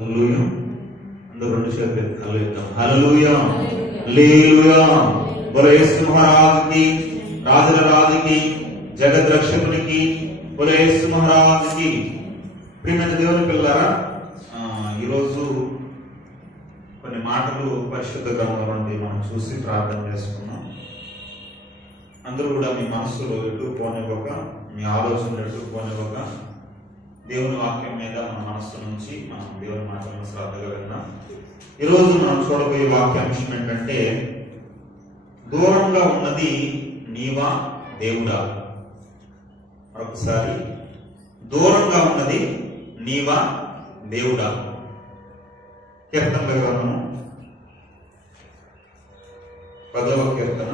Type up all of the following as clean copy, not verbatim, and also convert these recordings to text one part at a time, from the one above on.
హల్లెలూయా. అందరూ రెండు చేతులు హల్లెలూయా హల్లెలూయా హల్లెలూయా. బోలో యేసు మహారాజుకి, రాజుల రాజుకి, జగత్ రక్షకునికి, బోలో యేసు మహారాజుకి. ప్రియమైన దేవుని పిల్లారా, ఈరోజు కొన్ని మాటలు పరిశుద్ధ గ్రంథం నుండి మనం చూసి ప్రార్థన చేసుకున్నాం. అందరూ కూడా మీ మనస్సులో ఎటు పోనివ్వక, మీ ఆలోచనలు ఎటు పోనివ్వక దేవుని వాక్యం మీద మన మనస్సు నుంచి మనం దేవుని మాటలను శ్రద్ధగా విన్నాం. ఈరోజు మనం చూడబోయే వాక్యాంశం ఏంటంటే, దూరంగా ఉన్నది నీవా దేవుడా. మరొకసారి, దూరంగా ఉన్నది నీవా దేవుడా. కీర్తనల గ్రంథము 10వ కీర్తన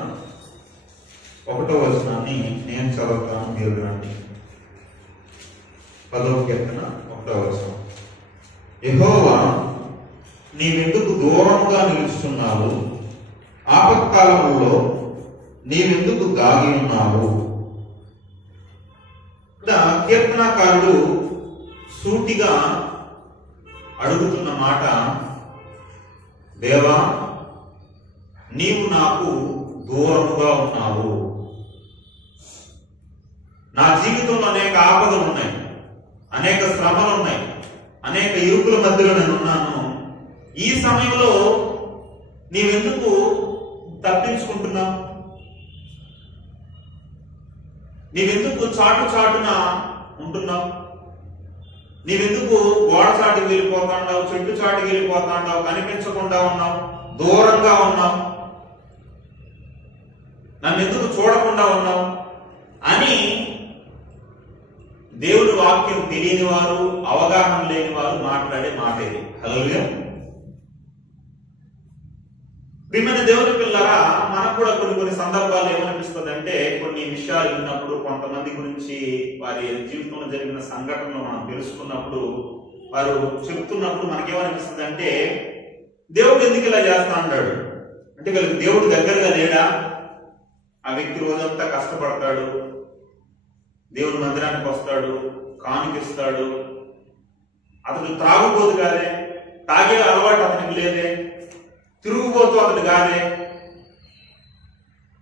1వ వచనాన్ని నేను చదువుతాను, మీరు వినండి. 10వ కీర్తన 1వ వచనం. యెహోవా, నీవెందుకు దూరముగా నిలుస్తున్నావు? ఆపత్కాలములో నీవెందుకు దాగి ఉన్నావు? కీర్తనాకారుడు సూటిగా అడుగుతున్న మాట, దేవా, నీవు నాకు దూరముగా ఉన్నావు. నా జీవితంలో అనేక ఆపదలు ఉన్నాయి, అనేక శ్రమలు ఉన్నాయి, అనేక ఇరుకుల మధ్యలో నేను ఉన్నాను. ఈ సమయంలో నీవెందుకు తప్పించుకుంటున్నావు? నీవెందుకు చాటున ఉంటున్నావు? నీవెందుకు గోడ చాటుకు వెళ్ళిపోతాండావు, చెట్టు చాటుకు వెళ్ళిపోతాండావు, కనిపించకుండా ఉన్నావు, దూరంగా ఉన్నావు, నన్ను ఎందుకు చూడకుండా ఉన్నావు అని దేవుడి వాక్యం తెలియని వారు, అవగాహన లేని వారు మాట్లాడే మాట ఇది. హల్లెలూయా. ప్రియమైన దేవుని పిల్లరా, మనకు కూడా కొన్ని సందర్భాలు ఏమనిపిస్తుంది అంటే, కొన్ని విషయాలు విన్నప్పుడు, కొంతమంది గురించి వారి జీవితంలో జరిగిన సంఘటనలు మనం తెలుసుకున్నప్పుడు, వారు చెప్తున్నప్పుడు మనకేమనిపిస్తుంది అంటే, దేవుడు ఎందుకు ఇలా చేస్తా అంటాడు అంటే, దేవుడు దగ్గరగా లేడా? ఆ వ్యక్తి రోజంతా కష్టపడతాడు, దేవుడి మందిరానికి వస్తాడు, కానుకిస్తాడు, అతడు త్రాగుబోతు కాదే, తాగే అలవాటు అతనికి లేదే, తిరుగుబోతూ అతడు కాదే,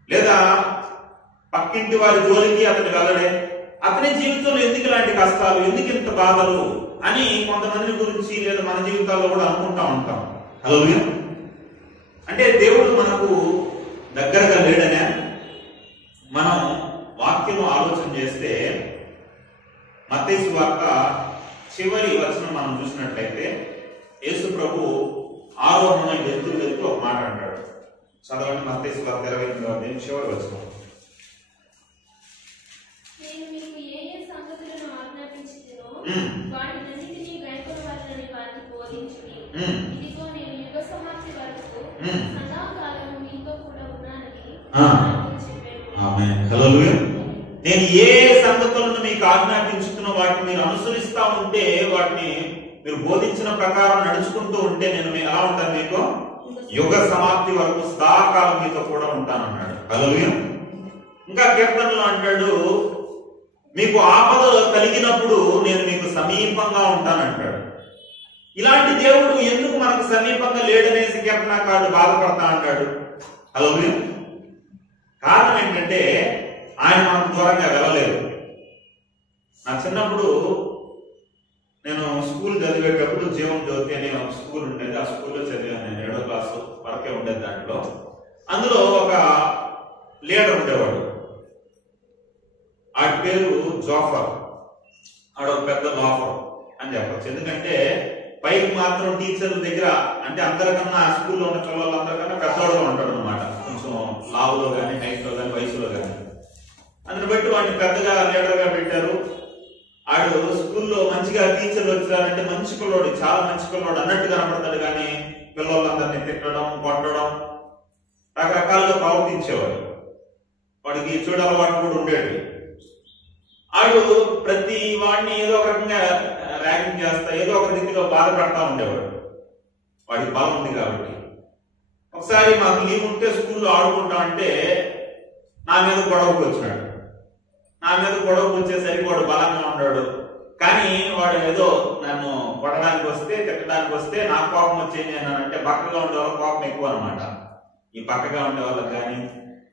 లేదా పక్కింటి వారి జోలికి అతడు వెళ్ళడే, అతని జీవితంలో ఎందుకు ఇలాంటి కష్టాలు, ఎందుకు ఇంత బాధలు అని కొంతమంది గురించి లేదా మన జీవితాల్లో కూడా అనుకుంటా ఉంటాం. హల్లెలూయా. అంటే దేవుడు మనకు దగ్గరగా లేడనే మనం వాక్యము ఆలోచన చేస్తే, మత్తయి సువార్త చివరి వచనం మనం చూసినట్లయితే, యేసు ప్రభు ఆరోహణమై వెళ్తూ ఒక మాట అంటాడు. చదవండి, మత్తయి సువార్త 28వ అధ్యాయం చివరి వచనం. నేను మీకు ఏ సంగతులను ఆజ్ఞాపించితినో వాటినన్నిటినీ గైకొనవలెనని వారికి బోధించుడి. ఇదిగో నేను యుగ సమాప్తి వరకు సదాకాలం మీతో కూడా ఉన్నానని ఆయనతో చెప్పాను. ఆమేన్. హల్లెలూయా. నేను ఏ సంగతులను మీకు ఆజ్ఞాపించుతున్నో వాటిని మీరు అనుసరిస్తా ఉంటే, వాటిని మీరు బోధించిన ప్రకారం నడుచుకుంటూ ఉంటే, నేను ఎలా ఉంటాను? మీకు యుగ సమాప్తి వరకు సదాకాలం మీతో కూడా ఉంటానన్నాడు. హల్లెలూయా. ఇంకా కీర్తనలో అంటాడు, మీకు ఆపదలు కలిగినప్పుడు నేను మీకు సమీపంగా ఉంటానంటాడు. ఇలాంటి దేవుడు ఎందుకు మనకు సమీపంగా లేడనేసి కీర్తనకారుడు బాధపడతా అంటాడు. హల్లెలూయా. కారణం ఏంటంటే, ఆయన మనకు దూరంగా వెళ్ళలేదు. నా చిన్నప్పుడు నేను స్కూల్ చదివేటప్పుడు జీవన్ జ్యోతి అనే ఒక స్కూల్ ఉండేది. ఆ స్కూల్లో చదివాను నేను. 7వ క్లాసు వరకే ఉండేది. దాంట్లో అందులో ఒక లీడర్ ఉండేవాడు. ఆడి పేరు జోఫర్. ఆడొక పెద్ద లాఫర్ అని చెప్పచ్చు. ఎందుకంటే పైకి మాత్రం టీచర్ల దగ్గర, అంటే అందరికన్నా ఆ స్కూల్లో ఉన్న పిల్లలందరికన్నా పెద్దవాడుగా ఉంటాడు అనమాట. కొంచెం లావులో కానీ, హైట్ లో కానీ, వయసులో కానీ. అందుని బట్టి వాడిని పెద్దగా లీడర్ గా పెట్టారు. ఆడు స్కూల్లో మంచిగా టీచర్లు వచ్చారంటే మంచి పిల్లోడు, చాలా మంచి పిల్లోడు అన్నట్టు కనపడతాడు. కానీ పిల్లలందరినీ తిట్టడం, కొట్టడం, రకరకాలుగా ప్రవర్తించేవాడు. వాడికి చెడు అలవాటు కూడా ఉండేది. ఆడు ప్రతి వాడిని ఏదో ఒక రకంగా ర్యాగింగ్ చేస్తా, ఏదో ఒక రీతిలో బాధ పెడతా ఉండేవాడు. వాడికి బలం ఉంది కాబట్టి. ఒకసారి మాకు లీవ్ ఉంటే స్కూల్లో ఆడుకుంటా అంటే నా మీద గొడవకు వచ్చినాడు. నా మీద గొడవకు వచ్చేసరికి వాడు బలంగా ఉన్నాడు. కానీ వాడు ఏదో నన్ను కొట్టడానికి వస్తే తిట్టడానికి వస్తే నాకు కోపం వచ్చేది అంటే పక్కగా ఉండే వాళ్ళకి కోపం ఎక్కువ అనమాట. ఈ పక్కగా ఉండే వాళ్ళకి కానీ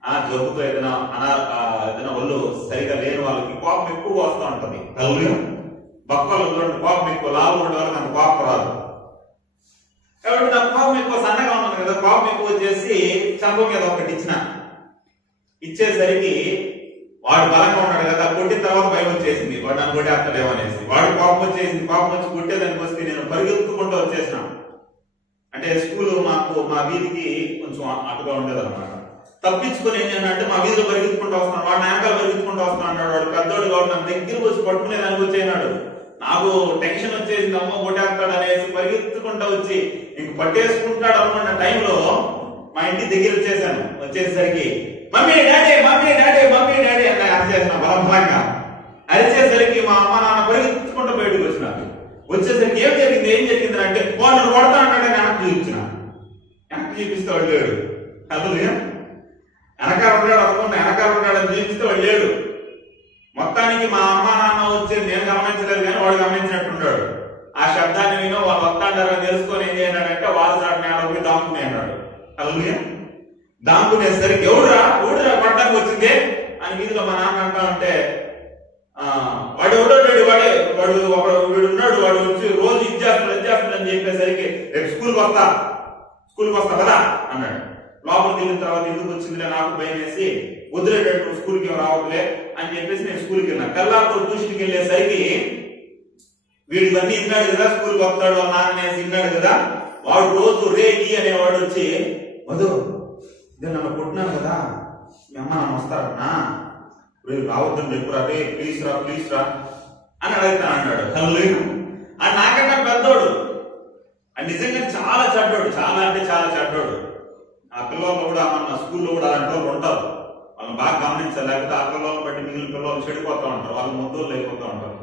ఆ జబ్బుతో ఏదైనా ఏదైనా ఒళ్ళు సరిగా లేని వాళ్ళకి కోపం ఎక్కువ వస్తూ ఉంటది. బక్కలు కోపం ఎక్కువ, లాభం ఉండే వాళ్ళకి అంత కోపం రాదు. కాబట్టి నాకు కోపం ఎక్కువ, సన్నగా ఉన్నాను కదా, కోపం ఎక్కువ వచ్చేసి చంప మీద ఒకటి ఇచ్చేసరికి వాడు బలంగా ఉన్నాడు కదా, కొట్టిన తర్వాత భయం వచ్చేసింది, వాడు నన్ను కొట్టేస్తాడేమో అనేసి. వాడు కోపం వచ్చేసింది, కోపం వచ్చి కొట్టేదానికి వస్తే నేను పరిగెత్తుకుంటూ వచ్చేసిన. అంటే స్కూల్ మా వీధికి కొంచెం అటుగా ఉండేది అనమాట. తప్పించుకుని ఏం చేయాలంటే మా వీధిలో పరిగెత్తుకుంటూ వస్తున్నాడు, వాడు వెనకాల పరిగెత్తుకుంటూ వస్తున్నాడు. వాడు పెద్దోడు కాబట్టి నన్ను దగ్గరికి వచ్చి పట్టుకునేదానికి వచ్చేనాడు. నాకు టెన్షన్ వచ్చేసింది, అమ్మ కొట్టేస్తాడు అనేసి పరిగెత్తుకుంటూ వచ్చి ఇంక పట్టేసుకుంటాడు అనుకున్న టైంలో మా ఇంటి దగ్గర వచ్చేసాను. వచ్చేసరికి mummy daddy mummy daddy mummy daddy అని అరిచేసిన బలంగా. అరిచేసరికి మా అమ్మ నాన్న పరిగెత్తుకుంటూ బయటకు వచ్చినారు. వచ్చేసరికి ఏం జరిగింది అంటే వాడు కొడతా అంటాడని వెనక్కి చూపిస్తే వాడు లేడు. అసలు వెనకాల ఉన్నాడు అనుకున్నా, వెనకాల ఉన్నాడని చూపిస్తే వాడు లేడు. మొత్తానికి మా అమ్మ నాన్న వచ్చేది నేను గమనించలేదు కానీ వాడు గమనించినట్టున్నాడు. ఆ శబ్దాన్ని వినో వాళ్ళు వస్తాడారని తెలుసుకొని ఏం చేయడాడంటే వాళ్ళ చాటు నేను పోయి దాముకునే అన్నాడు. అసలు దాముకునేసరికి ఎవడురా పట్టడానికి వచ్చిందే అని వీధిలో మా నాన్న అంటా ఉంటే వాడు ఎవడోడు వీడున్నాడు, వాడు వచ్చి రోజు ఇచ్చేస్తాడు అని చెప్పేసరికి రేపు స్కూల్కి వస్తా కదా అన్నాడు. లోపలికి వెళ్ళిన తర్వాత ఎందుకు వచ్చిందిలే నాకు భయం వేసి వదిలేటట్టు స్కూల్కి రావట్లే అని చెప్పేసి నేను స్కూల్కి వెళ్ళాను. కల్లాతో ట్యూషన్కి వెళ్ళేసరికి వీడు ఇవన్నీ విన్నాడు కదా, స్కూల్కి వస్తాడు వాళ్ళ నాన్న విన్నాడు కదా. వాడు రోజు రేగి అనేవాడు వచ్చి వదు నేను నన్ను కొట్టినాను కదా, మీ అమ్మ నన్ను వస్తాడన్నా, రావద్దని చెప్పురా రే, ప్లీజ్ రా అని అడుగుతాను అన్నాడు. అది నాకన్నా పెద్దోడు, అది నిజంగా చాలా చెడ్డోడు, చాలా అంటే చాలా చెడ్డోడు. ఆ పిల్లలు కూడా మన స్కూల్లో కూడా అలాంటి వాళ్ళు ఉంటారు, వాళ్ళని బాగా గమనించాలి. లేకపోతే ఆ పిల్లలను బట్టి మిగిలిన పిల్లలు చెడిపోతూ ఉంటారు, వాళ్ళు ముద్దోళ్ళు అయిపోతూ ఉంటారు.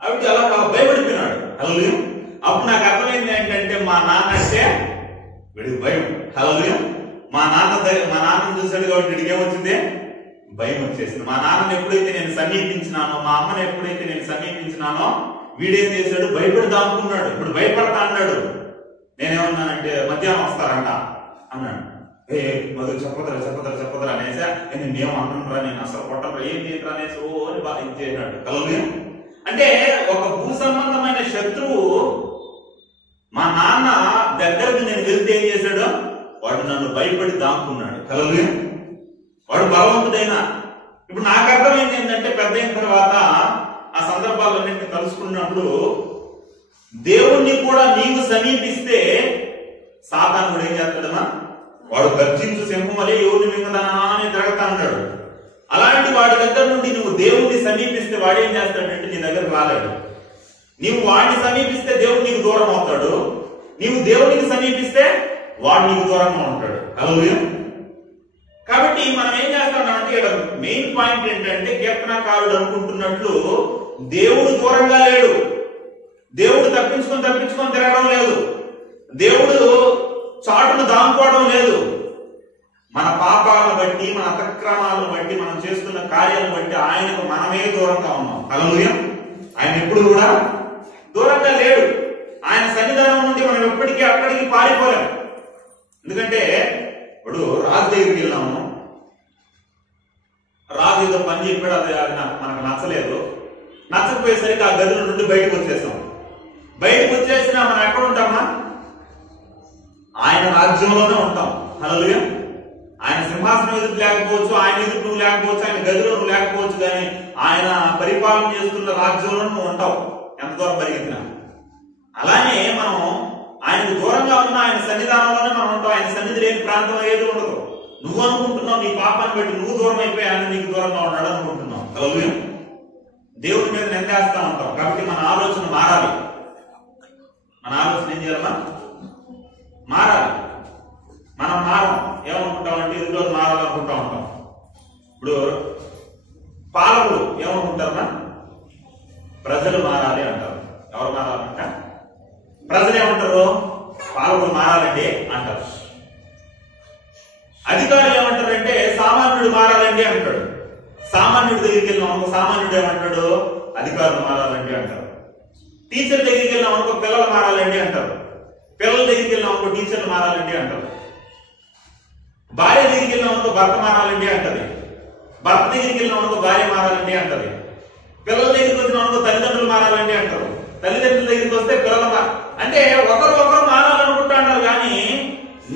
అవి అలా భయపడిపోయినాడు. అప్పుడు నాకు అర్థమైంది ఏంటంటే మా నాన్న అంటే వీడికి భయం. మా నాన్నని చూసాడు కాబట్టి వీడికి ఏమొచ్చింది, భయం వచ్చేసింది. మా నాన్నని ఎప్పుడైతే నేను సమీపించినానో, మా అమ్మని ఎప్పుడైతే నేను సమీపించినానో వీడేం చేశాడు, భయపడి దాముకున్నాడు. ఇప్పుడు భయపడతా అన్నాడు. నేనేమన్నానంటే మధ్యాహ్నం వస్తారంట అన్నాడు. మధు చెప్పదరా అనేసి నేనేం అంటున్నారా, నేను అసలు కొట్టరా, ఏం చేయరా అనేసి ఓ అని బాగా ఇచ్చేసినాడు. అంటే ఒక భూ సంబంధమైన శత్రువు మా నాన్న దగ్గరకు నేను వెళ్తే ఏం చేశాడు, వాడు నన్ను భయపడి దాముకున్నాడు. వాడు బలవంతుడైనా. ఇప్పుడు నాకు అర్థమైంది ఏంటంటే పెద్ద అయిన తర్వాత ఆ సందర్భాలన్నింటినీ కలుసుకున్నప్పుడు దేవుణ్ణి కూడా నీవు సమీపిస్తే సాతాను కూడా ఏం చేస్తాడమ్మా, వాడు గర్జించు సింహం వలె ఎవరిని మింగదనా అని తిరగతా ఉన్నాడు. అలాంటి వాడి దగ్గర నుండి నువ్వు దేవుణ్ణి సమీపిస్తే వాడు ఏం చేస్తాడంటే నీ దగ్గరకు రాలేడు. నీవు వాడిని సమీపిస్తే దేవుడు నీకు దూరం అవుతాడు, నీవు దేవునికి సమీపిస్తే వాడు నీకు దూరంగా ఉంటాడు. కాబట్టి మనం ఏం చేస్తామంటే ఇక్కడ మెయిన్ పాయింట్ ఏంటంటే కీర్తనకారుడు అనుకుంటున్నట్లు దేవుడు దూరంగా లేడు, దేవుడు తప్పించుకొని తిరగడం లేదు, దేవుడు చాటును దాముకోవడం లేదు. మన పాపాలను బట్టి, మన అతిక్రమాలను బట్టి, మనం చేస్తున్న కార్యాలను బట్టి ఆయనకు మనమే దూరంగా ఉన్నాం. ఆయన ఎప్పుడు కూడా దూరంగా లేడు. ఆయన సన్నిధానం నుండి మనం ఎప్పటికీ అక్కడికి పారిపోలేం. ఎందుకంటే ఇప్పుడు రాజు దగ్గరికి వెళ్ళాము, రాజు ఏదో పని చెప్పాడు, అది మనకు నచ్చలేదు. నచ్చకపోయేసరికి ఆ గదుల నుండి బయటకు వచ్చేసాం. బయటకు వచ్చేసినా మనం ఎక్కడ ఉంటామా, ఆయన రాజ్యంలోనే ఉంటాం. హల్లెలూయా. ఆయన సింహాసనం ఎదురు లేకపోవచ్చు, ఆయన ఎదురు నువ్వు లేకపోవచ్చు, ఆయన గదిలో నువ్వు లేకపోవచ్చు, కానీ ఆయన పరిపాలన చేస్తున్న రాజ్యంలో నువ్వు ఉంటావు ఎంత దూరం పరిగెత్తినా. అలానే మనం ఆయనకు దూరంగా ఉన్న ఆయన సన్నిధానంలోనే మనం ఉంటాం. ఆయన సన్నిధి లేని ప్రాంతం ఏది ఉండదు. నువ్వు అనుకుంటున్నావు నీ పాపాన్ని బట్టి నువ్వు దూరం అయిపోయి ఆయన నీకు దూరంగా ఉన్నాడు అనుకుంటున్నావు. హల్లెలూయా. దేవుడి మీద నిందేస్తా ఉంటాం. కాబట్టి మన ఆలోచన మారాలి. మన ఆలోచన ఏం చేయాలమ్మా, మారాలి. మనం మారం. ఏమనుకుంటామంటే ఎదురు మారాలనుకుంటా ఉంటాం. ఇప్పుడు పాలకులు ఏమనుకుంటారన్నా, ప్రజలు మారాలి అంటారు. ఎవరు మారాలంట, ప్రజలు ఏమంటారు, పాలకులు మారాలండి అంటారు. అధికారులు ఏమంటారంటే సామాన్యుడు మారాలండి అంటాడు. సామాన్యుడి దగ్గరికి వెళ్ళిన సామాన్యుడు ఏమంటాడు, అధికారులు మారాలండి అంటారు. టీచర్ దగ్గరికి వెళ్ళాం అనుకో పిల్లలు మారాలండి అంటారు, పిల్లల దగ్గరికి వెళ్ళాం అనుకో టీచర్లు మారాలండి అంటారు, భార్య దగ్గరికి వెళ్ళాం అనుకో భర్త మారాలండి అంటది, భర్త దగ్గరికి వెళ్ళాం అనుకో భార్య మారాలండి అంటది, పిల్లల దగ్గరికి వచ్చిన అనుకో తల్లిదండ్రులు మారాలండి అంటారు, తల్లిదండ్రుల దగ్గరికి వస్తే పిల్లలు అంటే ఒకరు మారాలనుకుంటున్నారు. కానీ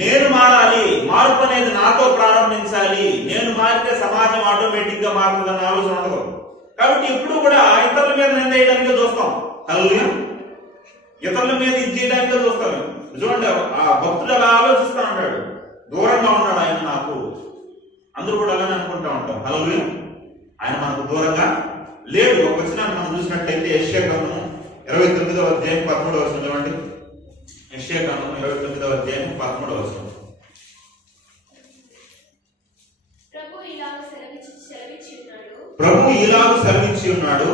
నేను మారాలి, మార్పు అనేది నాతో ప్రారంభించాలి, నేను మారితే సమాజం ఆటోమేటిక్ గా మారుతుందన్న ఆలోచన ఉండదు. కాబట్టి ఎప్పుడు కూడా ఇతరుల మీద నిందేయడానికే చూస్తాం, హల్లెలూయా, ఇతరుల మీద ఇది చేయడానికే చూస్తాం. చూడండి ఆ భక్తుడు అలా ఆలోచిస్తా ఉంటాడు, దూరంగా ఉన్నాడు ఆయన నాకు. అందరూ కూడా అలానే అనుకుంటా ఉంటాం, హల్లెలూయా, ఆయన మనకు దూరంగా లేడు. ఒక వచనాన్ని మనం చూసినట్లయితే యెషయా గ్రంథం 29వ అధ్యాయం 13వ వచనం చూడండి. యెషయా గ్రంథం 29వ అధ్యాయం 13వ వచనం. ప్రభు ఇలాగ సెలవిచ్చి ఉన్నాడు,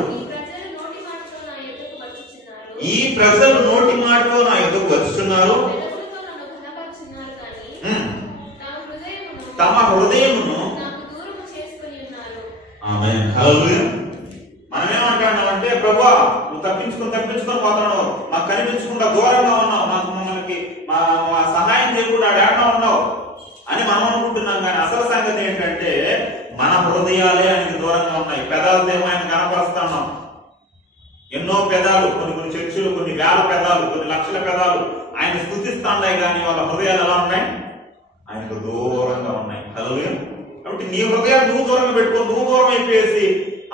ఈ ప్రజలు నోటి మాటతో నా యొద్దకు వచ్చుచున్నారు, తమ హృదయమును ఆమేన్, హల్లెలూయా. మనమేమంటామంటే ప్రభువా నువ్వు తప్పించుకొని పోతున్నావు, మాకు కనిపించకుండా దూరంగా ఉన్నావు, మనకి మా సహాయం చేయకుండా ఆడా ఉన్నావు అని మనం అనుకుంటున్నాం. కానీ అసలు సంగతి ఏంటంటే మన హృదయాలే ఆయనకి దూరంగా ఉన్నాయి. పెదాలతో ఆయన కనపరుస్తా ఉన్నాం, ఎన్నో పెదాలు, కొన్ని చర్చలు, కొన్ని వేల పెదాలు, కొన్ని లక్షల పెదాలు ఆయన స్తుతిస్తా ఉన్నాయి. కానీ వాళ్ళ హృదయాలు ఎలా ఉన్నాయి? ఆయనకు దూరంగా ఉన్నాయి, హల్లెలూయా. కాబట్టి నీ హృదయాన్ని నువ్వు దూరంగా పెట్టుకో, నువ్వు దూరం అయిపోయేసి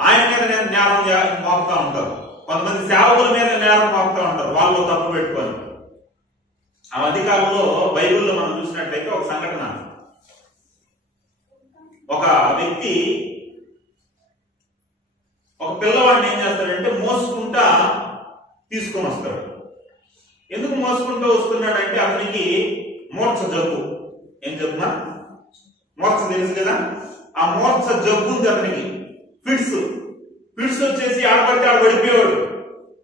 ఆయన మీద నేను నేరం మోపుతా ఉంటారు. కొంతమంది సేవకుల మీద నేరం మోపుతా ఉంటారు, వాళ్ళు తప్పు పెట్టుకొని. ఆ మధ్యకాలంలో బైబిల్లో మనం చూసినట్లయితే ఒక సంఘటన, ఒక వ్యక్తి ఒక పిల్లవాడిని ఏం చేస్తాడంటే మోసుకుంటా తీసుకొని వస్తాడు. ఎందుకు మోసుకుంటూ వస్తున్నాడంటే అతనికి మూర్ఛ జబ్బు. ఏం జబ్బునా? మూర్ఛ తెలుసు కదా, ఆ మూర్ఛ జబ్బు ఉంది అతనికి. ఫిట్స్ వచ్చేసి ఆడపడితే ఆడ పడిపోయాడు,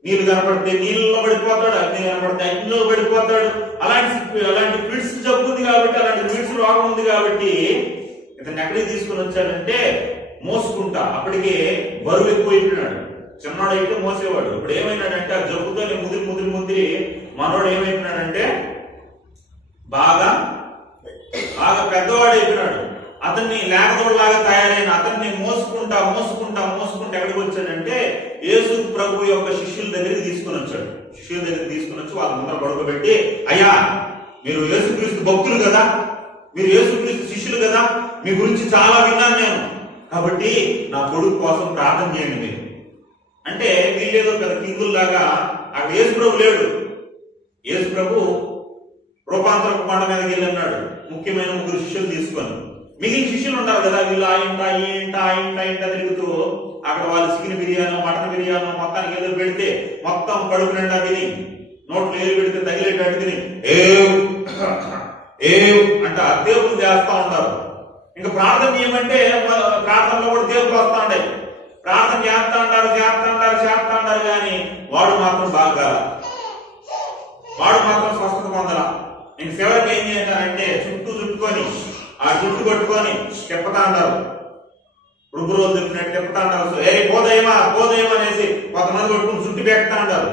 నీళ్లు కనపడితే నీళ్ళలో పడిపోతాడు, అగ్ని కనపడితే అగ్నిలో పడిపోతాడు. అలాంటి ఫిట్స్ జబ్బు ఉంది కాబట్టి, అలాంటి ఫిట్స్ రోగం ఉంది కాబట్టి ఇతను ఎక్కడికి తీసుకుని వచ్చాడంటే మోసుకుంటా. అప్పటికే బరువు ఎక్కువైపోయినాడు, చిన్నోడు అయితే మోసేవాడు. ఇప్పుడు ఏమైనాడంటే ఆ జబ్బుతో ముదిరి మనోడు ఏమైపోయినాడంటే బాగా పెద్దవాడు అయిపోయినాడు. అతన్ని లేకదోడులాగా తయారైన అతన్ని మోసుకుంటా ఎక్కడికి వచ్చాడంటే యేసు ప్రభు యొక్క శిష్యుల దగ్గరికి తీసుకుని వచ్చాడు. శిష్యుల దగ్గరికి తీసుకుని వచ్చి వాళ్ళ ముందర పడుకోబెట్టి, అయ్యా మీరు యేసుక్రీస్తు భక్తులు కదా, మీరు యేసుక్రీస్తు శిష్యులు కదా, మీ గురించి చాలా విన్నాను నేను, కాబట్టి నా కొడుకు కోసం ప్రార్థన చేయండి మీరు అంటే. వీళ్ళేదో పెద్ద కింగుల్లాగా అక్కడ యేసు ప్రభు లేడు. యేసు ప్రభు రూపాంతరపు కొండ మీదకి వెళ్ళి అన్నాడు ముఖ్యమైన 3 శిష్యులు తీసుకొని. మిగిలిన శిష్యులు ఉంటారు కదా, వీళ్ళు ఆ ఇంట తిరుగుతూ అక్కడ వాళ్ళు చికెన్ బిర్యానీ, మటన్ బిర్యానీ మొత్తానికి ఏదో పెడితే మొత్తం కడుపు నిండా తిని, నోట్లు ఏలు పెడితే తగిలేటట్టు తిని అంటే దేవుడు చేస్తా ఉంటారు. ఇంకా ప్రార్థన చేయమంటే ప్రార్థనలో కూడా దేవుడు వస్తా ఉంటాయి. ప్రార్థన చేస్తా ఉంటారు కానీ వాడు మాత్రం బాగా, వాడు మాత్రం స్వస్థత పొందరా. ఇంక చివరికి ఏం చేయాలంటే చుట్టుకొని ఆ జుట్టు కొట్టుకొని తిప్పుతా అంటారు, రుబ్బు రోజు చెప్పినట్టు తిప్పుతా అంటారు. పోదయమా అనేసి కొంతమంది కొట్టుకుని చుట్టు పెడతా అంటారు.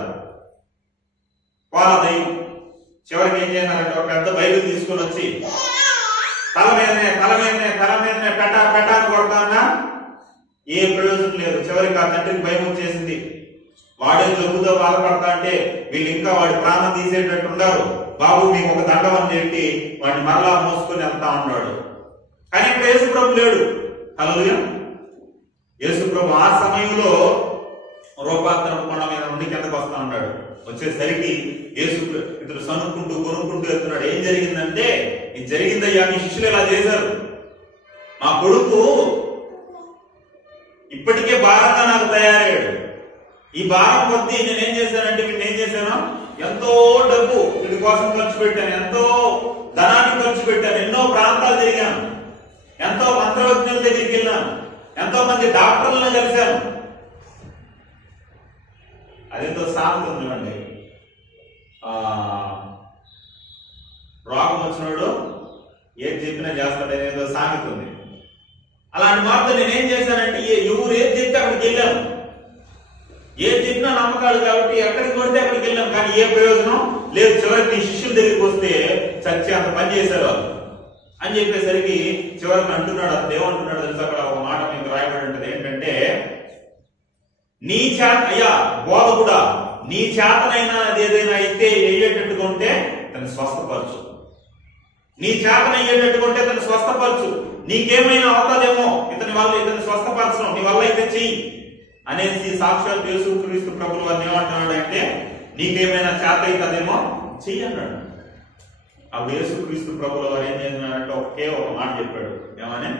వాళ్ళ దయ్యం చివరికి ఏం చేయాలంటే ఒక పెద్ద బైబిల్ తీసుకొని వచ్చి తల మీదనే పెట్టాను కొడతానా, ఏ ప్రయోజనం లేదు. చివరికి ఆ తండ్రికి భయం వచ్చేసింది. వాడే జబ్బుతో బాధపడతా అంటే వీళ్ళు ఇంకా వాడి ప్రాణం తీసేటట్టు ఉన్నారు. బాబు మీకు ఒక దండం అని చెప్పి వాడిని మరలా మోసుకొని వెళ్తా ఉన్నాడు. కానీ ఇక్కడ యేసుప్రభు లేడు, హల్లెలూయా. యేసుప్రభు ఆ సమయంలో రూపాంతరం కొండ మీద నుండి కిందకు వస్తా ఉన్నాడు. వచ్చేసరికి యేసు ఇతడు కొనుక్కుంటూ వెళ్తున్నాడు. ఏం జరిగిందంటే, ఇది జరిగిందయ్యా, మీ శిష్యులు ఇలా చేశారు, మా కొడుకు ఇప్పటికే భారంగా నాకు తయారయ్యాడు. ఈ భారం కొద్దీ నేనేం చేశానంటే వీడిని ఏం చేశాను, ఎంతో డబ్బు వీడి కోసం ఖర్చు పెట్టాను, ఎంతో ధనాన్ని ఖర్చు పెట్టాను, ఎన్నో ప్రాంతాలు తిరిగాను, ఎంతో మంత్రవజ్ఞుల దగ్గరికి వెళ్ళాను, ఎంతో మంది డాక్టర్లను కలిశాను. అదేంతో సామెత ఉంది అండి, రోగం వచ్చినాడు ఏది చెప్పినా చేస్తాడు అనేదో సామెత ఉంది. అలాంటి మాత్రం నేనేం చేశానంటే ఎవరు ఏది చెప్తే అక్కడికి వెళ్ళాను. ఏం చెప్పినా నమ్మకాలు కాబట్టి ఎక్కడికి కొడితే అక్కడికి వెళ్ళాం, కానీ ఏ ప్రయోజనం లేదు. చివరికి శిష్యుల దగ్గరికి వస్తే చచ్చి అంత పని చేశారు వాళ్ళు అని చెప్పేసరికి చివరికి అంటున్నాడు, అతను ఏమంటున్నాడు తెలుసు, అక్కడ ఒక మాట మీకు రాయబడి ఉంటుంది ఏంటంటే, నీ చేత అయ్యా బోధకుడా, నీ చేతనైనా అది ఏదైనా అయితే అయ్యేటట్టుగా ఉంటే తను స్వస్థపరచు, నీ చేతన అయ్యేటట్టుగా ఉంటే తను స్వస్థపరచు, నీకేమైనా అవుతాదేమో ఇతని వల్ల ఇతను స్వస్థపరచడం, నీ వల్ల అయితే చెయ్యి అనేసి సాక్షాత్ యేసుక్రీస్తు ప్రభువు వారిని ఏమంటున్నాడు అంటే, నీకేమైనా చేత అవుతుందేమో చెయ్యి అన్నాడు. అప్పుడు యేసుక్రీస్తు ప్రభువుల వారు ఏం చేస్తున్నాడంటే ఒకే ఒక మాట చెప్పాడు, ఏమని,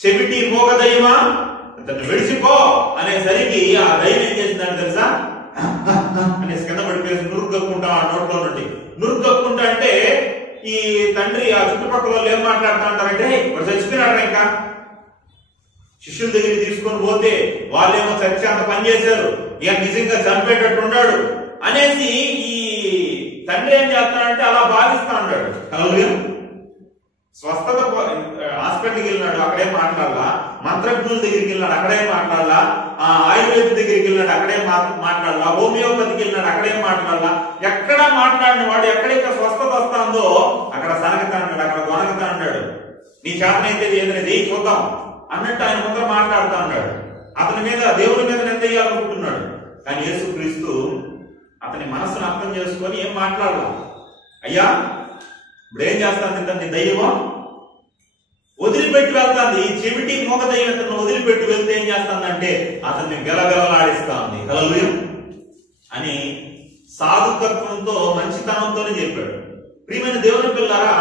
చెవిటి మోగ దయ్యమా అతను విడిచిపో అనేసరికి ఆ దయ్యం ఏం చేసిందని తెలుసా, అనేసి కింద పడిపోయేసి నురుగు కక్కుంటా ఆ నోట్లో నుండి నురుగు కక్కుంటా అంటే ఈ తండ్రి ఆ చుట్టుపక్కల వాళ్ళు ఏం మాట్లాడుతూ ఉంటారంటే, వాడు చచ్చిపోయినాడు, ఇంకా శిష్యుల దగ్గరికి తీసుకొని పోతే వాళ్ళేమో చచ్చి అంత పని చేశారు, ఇక నిజంగా చనిపోయేటట్టు ఉన్నాడు అనేసి ఈ తండ్రి ఏం చేస్తున్నాడంటే అలా భావిస్తా ఉన్నాడు. హల్లెలూయా. స్వస్థత హాస్పిటల్కి వెళ్ళినాడు, అక్కడే మాట్లాడాలా, మంత్రజ్ఞుల దగ్గరికి వెళ్ళినాడు, అక్కడే మాట్లాడాలా, ఆయుర్వేద దగ్గరికి వెళ్ళినాడు, అక్కడే మాట్లాడాలా, హోమియోపతికి వెళ్ళినాడు, అక్కడే మాట్లాడాలా, ఎక్కడ మాట్లాడిన వాడు ఎక్కడైతే స్వస్థత వస్తుందో అక్కడ సనగతా అన్నాడు, అక్కడ కొనగతా అన్నాడు. నీ చేతనైతే ఏదైనా చూద్దాం అన్నట్టు ఆయన ముందర మాట్లాడుతూ ఉన్నాడు. అతని మీద దేవుడి మీద నింద వేయాలనుకుంటున్నాడు. కానీ యేసుక్రీస్తు అతని మనసును అర్థం చేసుకొని ఏం మాట్లాడాల, అయ్యా ఇప్పుడు ఏం చేస్తాను ఇతన్ని దయ్యమో వదిలిపెట్టి వెళ్తాంది, ఈ చెవిటి మోగ దయ్యం ఇతను వదిలిపెట్టి వెళ్తే ఏం చేస్తానంటే అతన్ని గెలగెలలాడిస్తా ఉంది. హల్లెలూయా అని సాధుకత్వంతో మంచితనంతోనే చెప్పాడు. ప్రియమైన దేవుని పిల్లారా,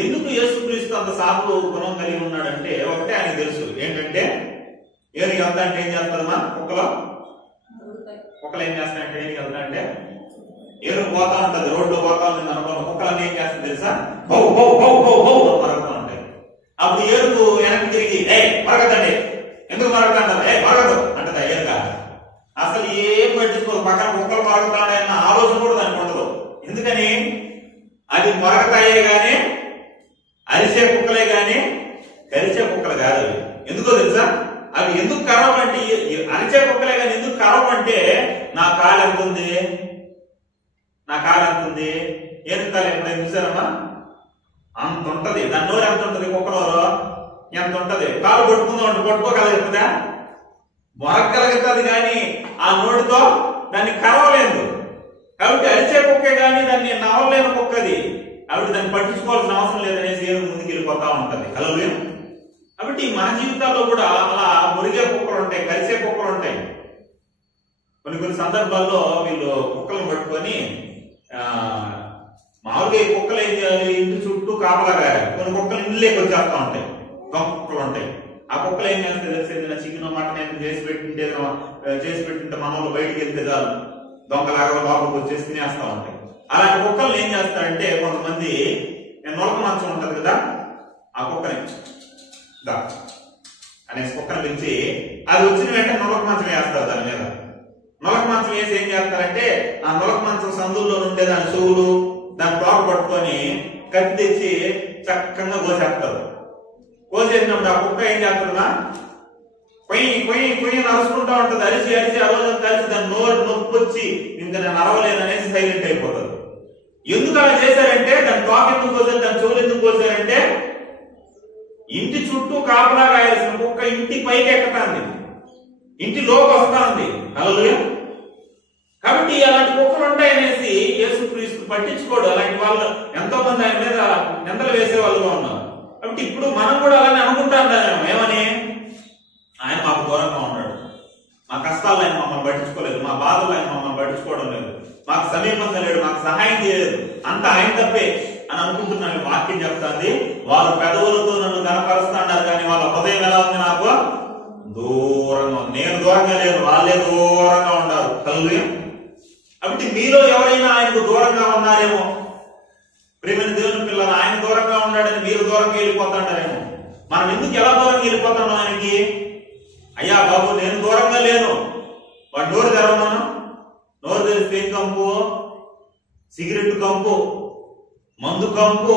ఎందుకు యేసుక్రీస్తు అంత సాధు గుణం కలిగి ఉన్నాడంటే ఒకటే ఆయనకు తెలుసు, ఏంటంటే ఏనికి వెళ్తా అంటే ఏం చేస్తుందమ్మా, కుక్కలు ఏం చేస్తాయంటే ఏనికి వెళ్తా అంటే ఏరు పోతా ఉంటది, రోడ్లో పోతా ఉంటుంది అనుకోండి, కుక్కలన్నీ ఏం చేస్తుంది తెలుసా, హౌ హౌ హౌ హౌ హౌ మరుగుతూ ఉంటాయి. అప్పుడు ఏరుకు వెనక్కి తిరిగి మరగదండి, ఎందుకు మరగతాంటారు, మరగదు అంటదా ఏరుక. అసలు ఏం పట్టించుకోదు, పక్కన కుక్కలు మరుగుతాడన్న ఆలోచన కూడా దానికి ఉండదు. ఎందుకని అది మరగతాయే గాని అరిసే కుక్కలే గాని కరిచే కుక్కలు కాదు అవి. ఎందుకో తెలుసా, అవి ఎందుకు కరవం అంటే, అరిచే కుక్కలే కానీ ఎందుకు కరవం అంటే, నా కాలు ఎంత ఉంది, నా కాలు ఎంత ఉంది, ఏనుకాలు ఎప్పుడైనా చూసారమ్మా, అంత ఉంటది. దాని నోరు ఎంత ఉంటది, కుక్క నోరు ఎంత ఉంటది, కాలు పట్టుకుందాం అంటే పట్టుకోగలుగుతుందా, మొరగలుగుతుంది కానీ ఆ నోటితో దాన్ని కరవలేదు. కాబట్టి అరిచే కుక్కే కానీ దాన్ని నవలేని కుక్కది, కాబట్టి దాన్ని పట్టించుకోవాల్సిన అవసరం లేదనేసి ఏదో ముందుకు వెళ్ళిపోతా ఉంటది. హల్లెలూయా. కాబట్టి మన జీవితాల్లో కూడా అలా మురిగే కుక్కలు ఉంటాయి, కరిసే కుక్కలు ఉంటాయి. కొన్ని సందర్భాల్లో వీళ్ళు కుక్కలను పట్టుకొని మామూలుగా ఈ కుక్కలు ఏం చేయాలి, ఇంటి చుట్టూ కాపలాగా, కొన్ని కుక్కలు ఇంట్లోకి వచ్చేస్తా ఉంటాయి, దొంగ కుక్కలు ఉంటాయి. ఆ కుక్కలు ఏం చేస్తే తెలిసి ఏదైనా చికెన్ మటన్ ఏదైనా చేసి పెట్టింటే మనలో బయటికి వెళ్తే చాలు దొంగలాగా లోపలికి వచ్చేసి తినేస్తా ఉంటాయి. అలాంటి కుక్కలు ఏం చేస్తారంటే కొంతమంది నొలక మంచం ఉంటది కదా, ఆ కుక్కని దా అనేసి కుక్కను పిలిచి అది వచ్చిన వెంటనే నొలక మంచం వేస్తారు. దాని మీద నొలక మంచం వేసి ఏం చేస్తారంటే ఆ నొలక మంచం సందుల్లో ఉండే దాని చెవులు దాని తోక పట్టుకొని కత్తి తెచ్చి చక్కగా కోసేస్తారు. కోసేసినప్పుడు ఆ కుక్క ఏం చేస్తుందా, పొయ్యి పొయ్యి పొయ్యి నరుచుకుంటా ఉంటది, అరిచి అరిచి ఆ రోజు కలిసి దాని నోరు నొప్పి వచ్చి ఇంకా నేను అరవలేను అనేసి సైలెంట్ అయిపోతుంది. ఎందుకు అలా చేశారంటే, దాని తోక ఎందుకు కోసారు, దాని చెవులు ఎందుకు కోసారంటే, ఇంటి చుట్టూ కాపలా కాయాల్సిన కుక్క ఇంటి పైకి ఎక్కుతాంది, ఇంటిలోకి వస్తాంది. హల్లెలూయా. కాబట్టి అలాంటి కుక్కలు ఉంటాయనేసి యేసుక్రీస్తు పట్టించుకోడు. అలాంటి వాళ్ళు ఎంతో మంది ఆయన మీద నిందలు వేసే వాళ్ళుగా ఉన్నారు. కాబట్టి ఇప్పుడు మనం కూడా అలానే అనుకుంటాం, ఏమని, ఆయన మాకు దూరంగా ఉన్నాడు, మా కష్టాలు ఆయన మమ్మల్ని పట్టించుకోలేదు, మా బాధలు ఆయన మమ్మల్ని పట్టించుకోవడం లేదు, మాకు సమీపంగా లేడు, మాకు సహాయం చేయలేదు, అంత ఆయన తప్పే అని అనుకుంటున్నాను. వాక్యం చెప్తాంది, వాళ్ళ పెదవులతో నన్ను కనపరుస్తున్నారు కానీ వాళ్ళ హృదయం ఎలా ఉంది, నాకు దూరంగా ఉంది. నేను దూరంగా లేను, వాళ్ళే దూరంగా ఉన్నారు. హల్లెలూయా. కాబట్టి మీలో ఎవరైనా ఆయనకు దూరంగా ఉన్నారేమో, ప్రియమైన దేవుని పిల్లలు, ఆయన దూరంగా ఉన్నాడని మీరు దూరంగా వెళ్ళిపోతాడారేమో. మనం ఎందుకు ఎలా దూరంగా వెళ్ళిపోతాం ఆయనకి, అయ్యా బాబు నేను దూరంగా లేను, వాడు నోరు తెరవమను, నోరు తెరిస్తే ఏం కంపు, సిగరెట్ కంపు, మందు కంపు,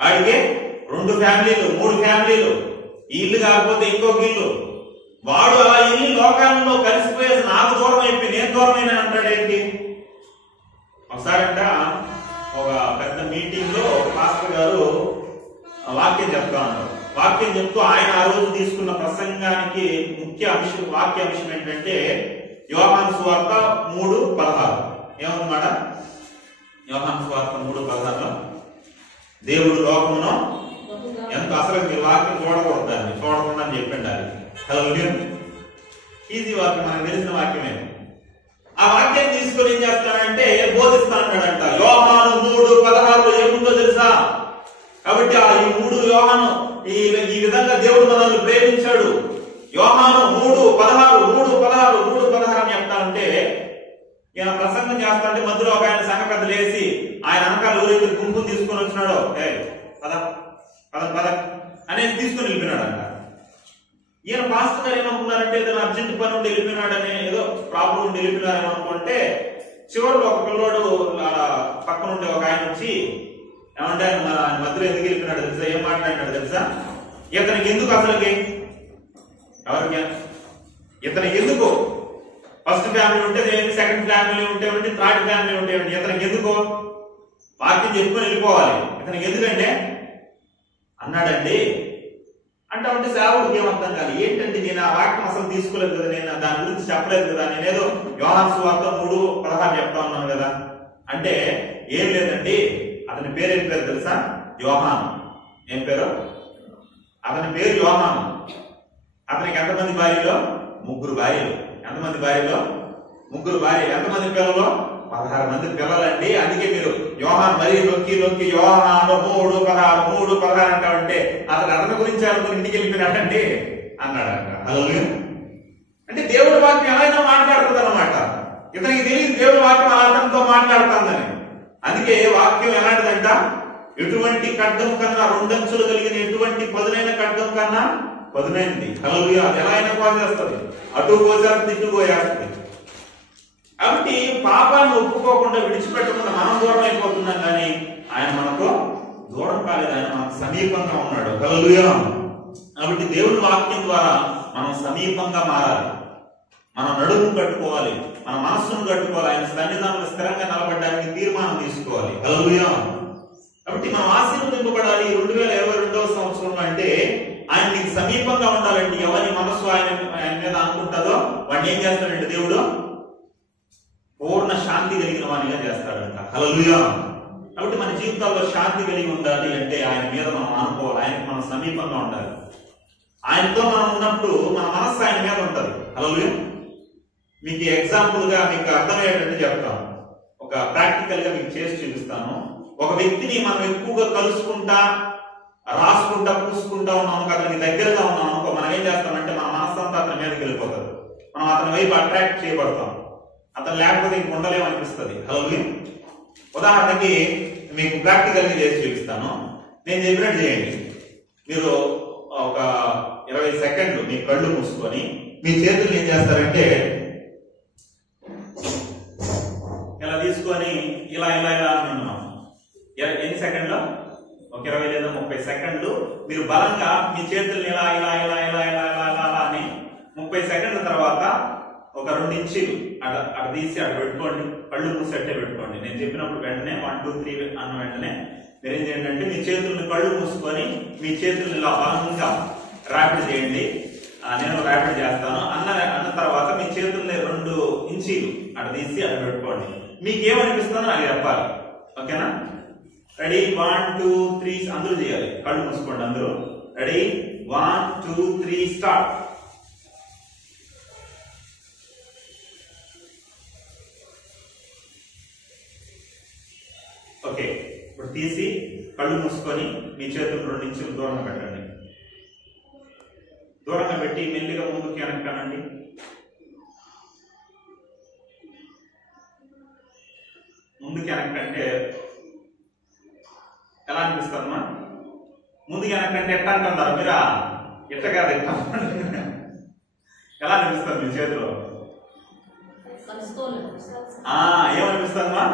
వాడికి 2 ఫ్యామిలీలు 3 ఫ్యామిలీలు, ఈ ఇల్లు కాకపోతే ఇంకొక ఇల్లు, వాడు అలా ఎన్ని లోకాలలో కలిసిపోయేసి నాకు దూరం అయిపోయి నేను దూరమైన అంటాడేంటి? ఒకసారంట ఒక పెద్ద మీటింగ్ లో పాస్టర్ గారు వాక్యం చెప్తా ఉన్నారు. వాక్యం చెప్తూ ఆయన ఆ రోజు తీసుకున్న ప్రసంగానికి ముఖ్య అంశం, వాక్య అంశం ఏంటంటే యోహాను సువార్త 3:16. ఏమన్నమాట? యోహాను సువార్త 3:16లో దేవుడు లోకమును ఎంత, అసలు మీరు వాక్యం చూడకూడదు, దాన్ని చూడకుండా అని చెప్పిండి. అది హల్లెలూయా, ఈజీ వాక్యం, మనకు తెలిసిన వాక్యమే. ఆ వాక్యాన్ని తీసుకొని ఏం చేస్తానంటే బోధిస్తా అన్నాడంట. యోహాను 3:16లో ఏముందో తెలుసా? కాబట్టి ఈ 3 యోహాను ఈ విధంగా దేవుడు మనల్ని ప్రేమించాడు. యోహాను 3:16 అని చెప్తా ఉంటే ఈయన ప్రసంగం చేస్తా అంటే మధ్యలో ఒక ఆయన సంఘ పెద్ద లేసి ఆయన వెనకాల ఊరికి గుంపును తీసుకొని వచ్చినాడు. పద పద పద అనేది తీసుకుని వెళ్ళిపోయినాడంట. ఈయన పాస్టర్ గారు ఏమనుకున్నారంటే ఏదైనా అర్జెంట్ పని ఉండి వెళ్ళిపోయినాడని, ఏదో ప్రాబ్లం ఉండి వెళ్ళిపోయినారేమో అనుకుంటే చివరిలో ఒక పిల్లోడు పక్కన ఉండే ఒక ఆయన వచ్చి ఏమంటే ఆయన మధ్యలో ఎందుకు వెళ్ళిపోయినాడు తెలుసా? ఏం మాట్లాడినాడు తెలుసా? ఇతనికి ఎందుకు అసలుకి, ఎవరికి ఇతనికి ఎందుకు ఫస్ట్ ఫ్యామిలీ ఉంటే సెకండ్ ఫ్యామిలీ ఉంటే థర్డ్ ఫ్యామిలీ ఉంటే ఇతనికి ఎందుకు వాక్యం చెప్పుకొని వెళ్ళిపోవాలి, ఇతనికి ఎందుకంటే అన్నాడండి. అంటే ఉంటే సేవకుడికి ఏమర్థం కాదు. ఏంటంటే నేను ఆ వాక్యం అసలు తీసుకోలేదు కదా, నేను దాని గురించి చెప్పలేదు కదా, నేనేదో యోహాను సువార్త 3:16 చెప్తా ఉన్నాను కదా అంటే ఏం లేదండి. అతని పేరు ఏం పేరు తెలుసా? యోహాను. ఏం పేరు? అతని పేరు యోహాను. అతనికి ఎంతమంది భార్యలో? 3 భార్యలు. ఎంతమంది భార్యలో? 3 భార్యలు. ఎంతమంది పిల్లలు? 16 మంది పిల్లలండి. అందుకే మీరు యోహాను మరీ నొక్కి యోహాను 3:16 అంటామంటే అతని గురించి అనుకుని ఇంటికి వెళ్ళిపోయినాడండి అన్నాడంట. హల్లెలూయా. అంటే దేవుడి వాక్యం ఎలా అయినా మాట్లాడుతుంది అనమాట. ఇతనికి తెలియదు దేవుడి వాక్యం అలా అతనితో మాట్లాడుతుందని. అందుకే వాక్యం ఎలాంటిదంట? ఎటువంటి ఖడ్గం కన్నా 2 అంచులు కలిగిన ఎటువంటి పదునైన ఖడ్గం కన్నా పదునైంది. హల్లెలూయా. అది ఎలా అయినా కోసేస్తుంది, అటు కోసేస్తుంది, ఇటు కోసేస్తుంది. కాబట్టి పాపాన్ని ఒప్పుకోకుండా విడిచిపెట్టకుండా మనం దూరం అయిపోతున్నాం, కానీ ఆయన మనకు దూరం కాలేదు, ఆయన మనకు సమీపంగా ఉన్నాడు. హల్లెలూయా. కాబట్టి దేవుని వాక్యం ద్వారా మనం సమీపంగా మారాలి, మనం నడుము కట్టుకోవాలి, మన మనస్సును కట్టుకోవాలి, ఆయన సన్నిధానంలో స్థిరంగా నిలబడడానికి తీర్మానం తీసుకోవాలి. హల్లెలూయా. కాబట్టి మనం ఆశీర్వదింపబడాలి 2022వ సంవత్సరంలో. అంటే ఆయన నీకు సమీపంగా ఉండాలంటే ఎవరి మనస్సు ఆయన మీద అనుకుంటుందో వాడిని ఏం చేస్తాడంటే దేవుడు పూర్ణ శాంతి కలిగిన వాడిగా చేస్తాడంట. హల్లెలూయా. కాబట్టి మన జీవితాల్లో శాంతి కలిగి ఉండాలి అంటే ఆయన మీద మనం అనుకోవాలి, ఆయనకు మనం సమీపంగా ఉండాలి. ఆయనతో మనం ఉన్నప్పుడు మన మనస్సు ఆయన మీద ఉంటుంది. హల్లెలూయా. మీకు ఎగ్జాంపుల్ గా మీకు అర్థమయ్యేటట్టు చెప్తాను, ఒక ప్రాక్టికల్ గా మీకు చేసి చూపిస్తాను. ఒక వ్యక్తిని మనం ఎక్కువగా కలుసుకుంటా, రాసుకుంటా, పూసుకుంటా ఉన్నాము, అతనికి దగ్గరగా ఉన్నాం అనుకో, మనం ఏం చేస్తామంటే మన మనస్సు అంతా అతని మీదకి వెళ్ళిపోతుంది, మనం అతని వైపు అట్రాక్ట్ చేయబడతాం, అతను లేకపోతే ఇంక ఉండలేమనిపిస్తుంది. హల్లెలూయా. ఉదాహరణకి మీకు ప్రాక్టికల్ గా చేసి చూపిస్తాను. నేను చెప్పినట్టు చేయండి. మీరు ఒక 20 సెకండ్లు మీ కళ్ళు మూసుకొని మీ చేతులు ఏం చేస్తారంటే ఇలా తీసుకొని ఇలా ఇలా ఇలా అనుకున్నాం. ఎన్ని సెకండ్లు? ఒక 20 లేదా 30 సెకండ్లు మీరు బలంగా మీ చేతుల్ని ఇలా ఇలా ఇలా ఇలా ఇలా ఇలా ఇలా అని 30 సెకండ్ల తర్వాత ఒక 2 ఇంచీలు అక్కడ తీసి అక్కడ పెట్టుకోండి, కళ్ళు మూసేట్టే పెట్టుకోండి. నేను చెప్పినప్పుడు వెంటనే 1 2 3 అన్న వెంటనే మీరు ఏం చేయండి అంటే మీ చేతుల్ని కళ్ళు మూసుకొని మీ చేతుల్ని ఇలా బలంగా ర్యాపిడ్ చేయండి. నేను ర్యాపిడ్ చేస్తాను అన్న తర్వాత మీ చేతుల్ని 2 ఇంచీలు అక్కడ తీసి అక్కడ పెట్టుకోండి. మీకేమనిపిస్తుందో నాకు చెప్పాలి. ఓకేనా? రెడీ? 1 2 3 అందరూ చేయాలి. కళ్ళు మూసుకోండి అందరూ. రెడీ? 1 2 3 స్టార్ట్. ఓకే, ఇప్పుడు తీసి కళ్ళు మూసుకొని మీ చేతులు 2 ఇంచులు దూరంగా పెట్టండి. దూరంగా పెట్టి మెల్లిగా ముందుకి వెనక్కానండి. ముందుకి వెనక్కంటే ఎలా అనిపిస్తుందమ్మా? ముందుకి వెనక్కంటే ఎట్లా అంటున్నారు మీరా? ఎట్ట కాదు, ఎట్లా ఎలా అనిపిస్తుంది మీ చేతిలో? ఏమనిపిస్తుందమ్మా?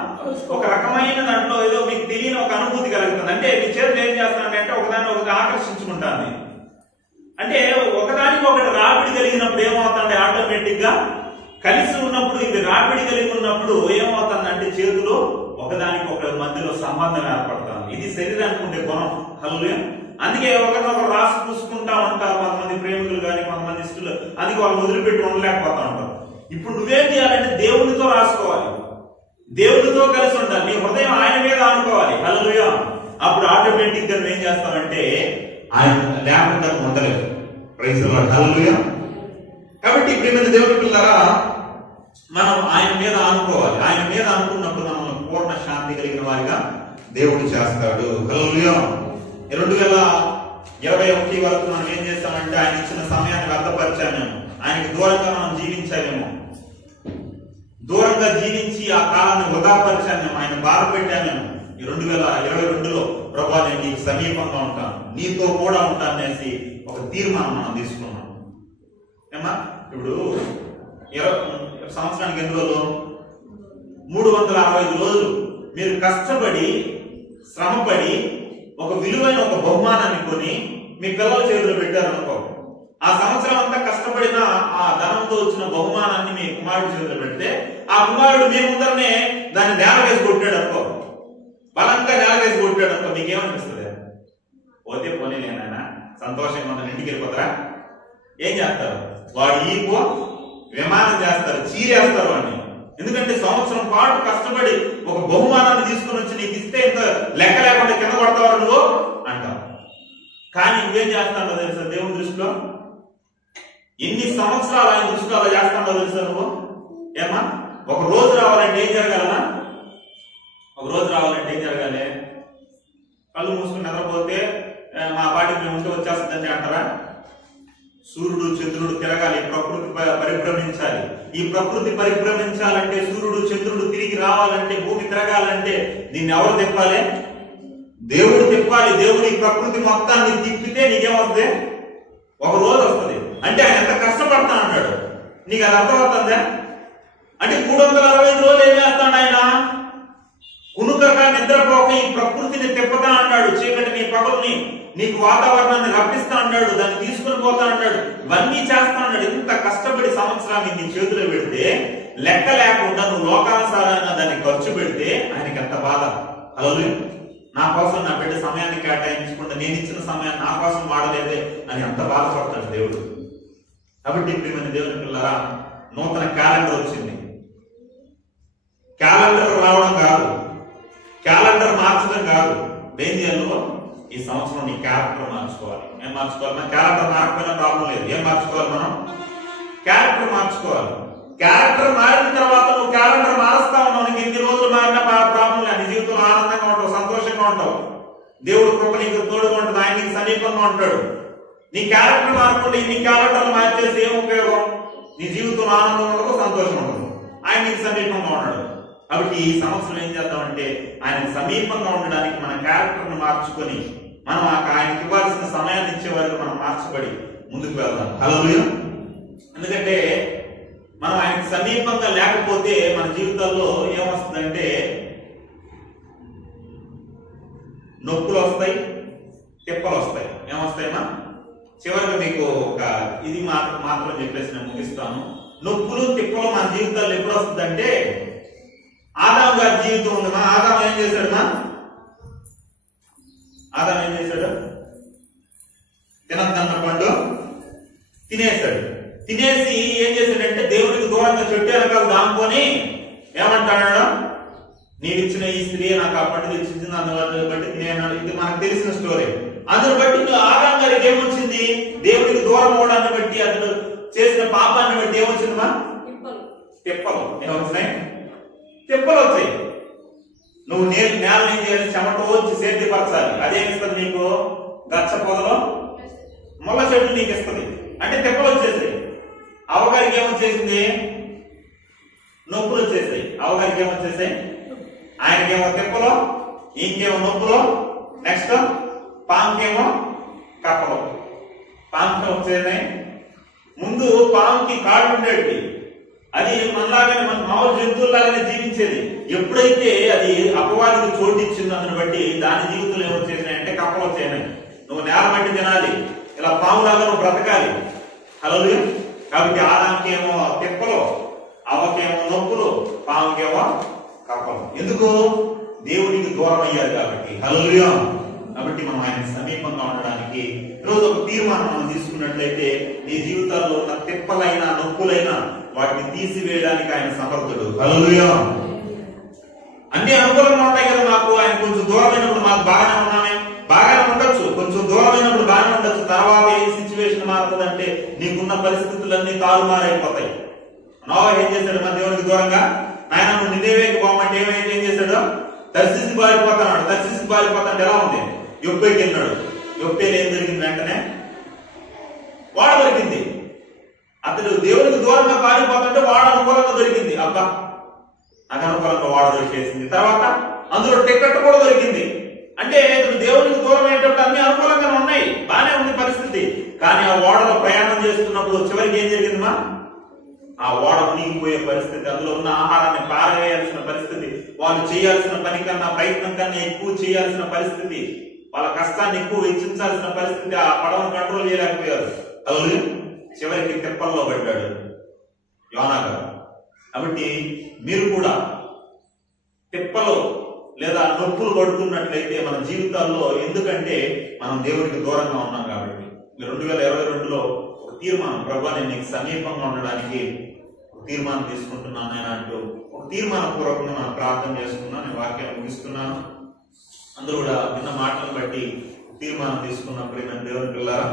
ఒక రకమైన దాంట్లో ఏదో మీకు తెలియని ఒక అనుభూతి కలుగుతుంది. అంటే మీ చేతులు ఏం చేస్తానంటే ఒకదాన్ని ఒకటి ఆకర్షించుకుంటాను. అంటే ఒకదానికి ఒకటి రాపిడి కలిగినప్పుడు ఏమవుతుంది? ఆటోమేటిక్ గా కలిసి ఉన్నప్పుడు, ఇది రాపిడి కలిగి ఉన్నప్పుడు ఏమవుతుందంటే చేతులు ఒకదానికి ఒక మధ్యలో సంబంధం ఏర్పడుతుంది. ఇది శరీరానికి ఉండే గుణం. హల్లెలూయా. అందుకే ఒకరినొకరు రాసి పూసుకుంటా ఉంటారు కొంతమంది ప్రేమికులు కానీ, కొంతమంది ఇష్టలు. అందుకే వాళ్ళు వదిలిపెట్టి ఉండలేకపోతా ఉంటారు. ఇప్పుడు నువ్వేం చేయాలంటే దేవునితో రాసుకోవాలి, దేవునితో కలిసి ఉండాలి, నీ హృదయం ఆయన మీద అనుకోవాలి. హల్లెలూయా. అప్పుడు ఆటోమేటిక్ గా నువ్వేం చేస్తావంటే ఆయన లేకుండా ఉండలేదు. Praise the lord. హల్లెలూయా. కాబట్టి ప్రియమైన దేవుని పిల్లరా, మనం ఆయన మీద అనుకోవాలి. ఆయన మీద అనుకున్నప్పుడు మనం పూర్ణ శాంతి కలిగిన వారిగా దేవుడు చేస్తాడు. హల్లెలూయా. 2021 వరకు మనం ఏం చేస్తామంటే ఆయన ఇచ్చిన సమయాన్ని వ్యర్థపరిచామేమో, ఆయనకి దూరంగా మనం జీవించామేమో, దూరంగా జీవించి ఆ కాలాన్ని వృధాపరిచామేమో, ఆయన బాధ పెట్టామేమో. ఈ 2022లో ప్రభువా నేను నీకు సమీపంగా ఉంటాను, నీతో కూడా ఉంటాను అనేసి ఒక తీర్మానం మనం తీసుకున్నాం. ఏమా ఇప్పుడు సంవత్సరానికి ఎన్ని రోజులు? 365 రోజులు మీరు కష్టపడి శ్రమపడి ఒక విలువైన ఒక బహుమానాన్ని కొని మీ పిల్లల చేతులు పెట్టారనుకో, ఆ సంవత్సరం అంతా కష్టపడిన ఆ ధనంతో వచ్చిన బహుమానాన్ని మీ కుమారుడి చేతులు పెడితే ఆ కుమారుడు మీ ముందరనే దాన్ని నేల వేసి కొట్టాడు అనుకో, బలంగా నేల వేసి కొట్టాడు అనుకో, మీకేమనిపిస్తుంది? పోతే పోనీలేనా, సంతోషంగా ఉందని ఇంటికి వెళ్ళిపోతారా? ఏం చేస్తారు? వాడు ఈపో విమానం చేస్తారు, చీరేస్తారు వాడిని. ఎందుకంటే సంవత్సరం పాటు కష్టపడి ఒక బహుమానాన్ని తీసుకుని వచ్చి నీకు ఇస్తే ఇంత లెక్క లేకుండా కింద కొడతావు నువ్వు అంటావు. కానీ నువ్వేం చేస్తాడో తెలుసా? దేవుని దృష్టిలో ఎన్ని సంవత్సరాలు ఆయన దృష్టిలో అలా చేస్తాడో తెలుసా నువ్వు? ఏమా ఒక రోజు రావాలంటే ఏం జరగాలనా? ఒక రోజు రావాలంటే ఏం జరగాలి? కళ్ళు మూసుకుని నిద్రపోతే మా పాటికి మేము ఉంటే వచ్చేస్తుందని అంటారా? సూర్యుడు చంద్రుడు తిరగాలి, ప్రకృతి పరిభ్రమించాలి. ఈ ప్రకృతి పరిభ్రమించాలంటే, సూర్యుడు చంద్రుడు తిరిగి రావాలంటే, భూమి తిరగాలంటే దీన్ని ఎవరు తిప్పాలి? దేవుడు తిప్పాలి. దేవుడు ఈ ప్రకృతి మొత్తాన్ని తిప్పితే నీకేమవుతుంది? ఒక రోజు వస్తుంది. అంటే ఆయన ఎంత కష్టపడతా అన్నాడు, నీకు అది అర్థమవుతుందా? అంటే 365 రోజులు ఏం చేస్తాడు ఆయన? కునుకగా నిద్రపోక ఈ ప్రకృతిని తిప్పతా అన్నాడు, చీకటిని పగలుని నీకు వాతావరణాన్ని రప్పిస్తా అన్నాడు, దాన్ని తీసుకుని పోతా అన్నాడు, ఇవన్నీ చేస్తా అన్నాడు. ఇంత కష్టపడి సంవత్సరాన్ని నీ చేతిలో పెడితే లెక్క లేకుండా నువ్వు లోకానుసారంగా దాన్ని ఖర్చు పెడితే ఆయనకి ఎంత బాధ. హల్లెలూయా. నా కోసం నా బిడ్డ సమయాన్ని కేటాయించకుండా నేను ఇచ్చిన సమయాన్ని నా కోసం వాడలేదే అని ఎంత బాధపడతాడు దేవుడు. కాబట్టి ప్రియమైన దేవుని పిల్లరా, నూతన క్యాలెండర్ వచ్చింది. క్యాలెండర్ రావడం కాదు, క్యాలెండర్ మార్చడం కాదు. ఏం చేయాలి? ఈ సంవత్సరం నీ క్యారెక్టర్ మార్చుకోవాలి. ఏం మార్చుకోవాలి? మన క్యారెక్టర్ మారకపోయినా ప్రాబ్లం లేదు. ఏం మార్చుకోవాలి? మనం క్యారెక్టర్ మార్చుకోవాలి. క్యారెక్టర్ మారిన తర్వాత నువ్వు క్యాలెండర్ మారుస్తా ఉన్నావు, నీకు ఎన్ని రోజులు మారినా ప్రాబ్లం లేదు. నీ జీవితంలో ఆనందంగా ఉంటావు, సంతోషంగా ఉంటావు, దేవుడు కృప నీకు తోడుగా ఉంటుంది, ఆయన నీకు సమీపంగా ఉంటాడు. నీ క్యారెక్టర్ మారకుండా నీ క్యాలెండర్ మార్చేసి ఏం ఉపయోగం? నీ జీవితంలో ఆనందం ఉండదు, సంతోషం ఉండదు, ఆయన నీకు సమీపంగా ఉన్నాడు. కాబట్టి ఈ సంవత్సరం ఏం చేద్దామంటే ఆయనకు సమీపంగా ఉండడానికి మన క్యారెక్టర్ ను మార్చుకొని మనం ఆయనకి ఇవ్వాల్సిన సమయాన్ని ఇచ్చే వరకు మనం మార్చబడి ముందుకు వెళ్దాం. హల్లెలూయా. ఎందుకంటే మనం ఆయనకు సమీపంగా లేకపోతే మన జీవితాల్లో ఏమొస్తుందంటే నొప్పులు వస్తాయి, తిప్పలు వస్తాయి. ఏమొస్తాయమ్మా? చివరిగా మీకు ఒక ఇది మాత్రం చెప్పేసి నేను ముగిస్తాను. నొప్పులు తిప్పలు మన జీవితాల్లో ఎప్పుడు వస్తుందంటే, ఆదాము గారి జీవితం ఉందమ్మా. ఆదాము ఏం చేశాడమ్మా? ఆదాము ఏం చేశాడు? తినద్దన్న పండు తినేశాడు. తినేసి ఏం చేశాడంటే దేవునికి దూరంగా చెట్టు వెనకాల దాముకొని ఏమంటాడు? నీవిచ్చిన ఈ స్త్రీ నాకు ఆ పండు తెచ్చింది, అందువల్ల బట్టి తినేనాడు. ఇది మనకు తెలిసిన స్టోరీ. అందును బట్టి ఆదాము గారికి ఏమొచ్చింది? దేవునికి దూరం అవడాన్ని బట్టి, అతను చేసిన పాపాన్ని బట్టి ఏమొచ్చిందమ్మా? తిప్పలు. ఏమొచ్చినాయి? తిప్పలు వచ్చాయి. నువ్వు నేల ఏం చేయాలి? చెమట వచ్చి సేద్యపరచాలి. అదేమిస్తుంది నీకు? గచ్చ పొదలో ముళ్ళ చెట్టు నీకు ఇస్తుంది. అంటే తిప్పలు వచ్చేసాయి. అవగారికి ఏమొచ్చేసింది? నొప్పులు వచ్చేసాయి. అవగారికి ఏమొచ్చేసాయి? ఆయనకేమో తిప్పలు, ఇంకేమో నొప్పులు, నెక్స్ట్ పాముకేమో కప్పలు. పాముకి వచ్చేది. ముందు పాముకి కాళ్ళు ఉండేవి, అది మనలాగానే మన మామూలు జంతువులాగానే జీవించేది. ఎప్పుడైతే అది అపవాదికి చోటిచ్చిందో అందుని బట్టి దాని జీవితంలో ఏమొచ్చేసినాయి అంటే కప్పలు వచ్చేసినాయి. నువ్వు నేల మట్టి తినాలి, ఇలా పాములాగా నువ్వు బ్రతకాలి, హల్లెలూయా. కాబట్టి ఆదాంకేమో తిప్పలు, అవ్వకేమో నొప్పులు, పాముకేమో కప్పలు. ఎందుకు? దేవునికి దూరం అయ్యారు కాబట్టి. హల్లెలూయా. కాబట్టి మనం ఆయన సమీపంగా ఉండడానికి ఈరోజు ఒక తీర్మానం మనం తీసుకున్నట్లయితే నీ జీవితాల్లో ఉన్న తిప్పలైన నొప్పులైనా వాటిని తీసివేయడానికి ఆయన సమర్థుడు. హల్లెలూయా. అన్ని అనుకూలంగా ఉంటాయి కదా మాకు. ఆయన కొంచెం దూరమైనప్పుడు మాకు బాగానే ఉన్నామే, బాగానే ఉండొచ్చు. కొంచెం దూరమైనప్పుడు బాగానే ఉండొచ్చు. తర్వాత ఏ సిచ్యువేషన్ మారుతుందంటే నీకున్న పరిస్థితులన్నీ తారుమారైపోతాయి. నోవా ఏం చేశాడు? మన దేవునికి దూరంగా ఆయన నువ్వు నినేవేకి పోమంటే ఏం చేశాడు? తర్షీషుకి పారిపోతాడు. తర్షీషుకి పారిపోతాడు ఎలా ఉంది? యొప్పేకి వెళ్ళినాడు. యొప్పేలు ఏం జరిగింది? వెంటనే వాడ దొరికింది. అతడు దేవునికి దూరంగా పారిపోతుంటే వాడ అనుకూలంగా దొరికింది. అబ్బా అనుకూలంగా వాడ దొరికేసింది. తర్వాత అందులో టికెట్ కూడా దొరికింది. అంటే ఇతడు దేవునికి దూరం అయ్యేటప్పుడు అన్ని అనుకూలంగానే ఉన్నాయి, బానే ఉంది పరిస్థితి. కానీ ఆ ఓడలో ప్రయాణం చేస్తున్నప్పుడు చివరికి ఏం జరిగిందమ్మా? ఆ ఓడ మునిగిపోయే పరిస్థితి, అందులో ఉన్న ఆహారాన్ని పారవేయాల్సిన పరిస్థితి, వాళ్ళు చేయాల్సిన పని కన్నా ప్రయత్నం కన్నా ఎక్కువ చేయాల్సిన పరిస్థితి, వాళ్ళ కష్టాన్ని ఎక్కువ వెచ్చించాల్సిన పరిస్థితి. ఆ పడవను కంట్రోల్ చేయలేకపోయారు. అవును, చివరికి తిప్పల్లో పడ్డాడు యోనా గారు. కాబట్టి మీరు కూడా తిప్పలు లేదా నొప్పులు పడుతున్నట్లయితే మన జీవితాల్లో, ఎందుకంటే మనం దేవుడికి దూరంగా ఉన్నాం కాబట్టి, 2022లో ఒక తీర్మానం, ప్రభువా నేను నీకు సమీపంగా ఉండడానికి ఒక తీర్మానం తీసుకుంటున్నాను నేను అంటూ ఒక తీర్మాన పూర్వకంగా మనం ప్రార్థన చేసుకున్నాను. నేను వాక్యాన్ని ముగిస్తున్నాను. అందరూ కూడా విన్న మాటలను బట్టి తీర్మానం తీసుకున్నప్పుడు నేను దేవుని పిల్లరా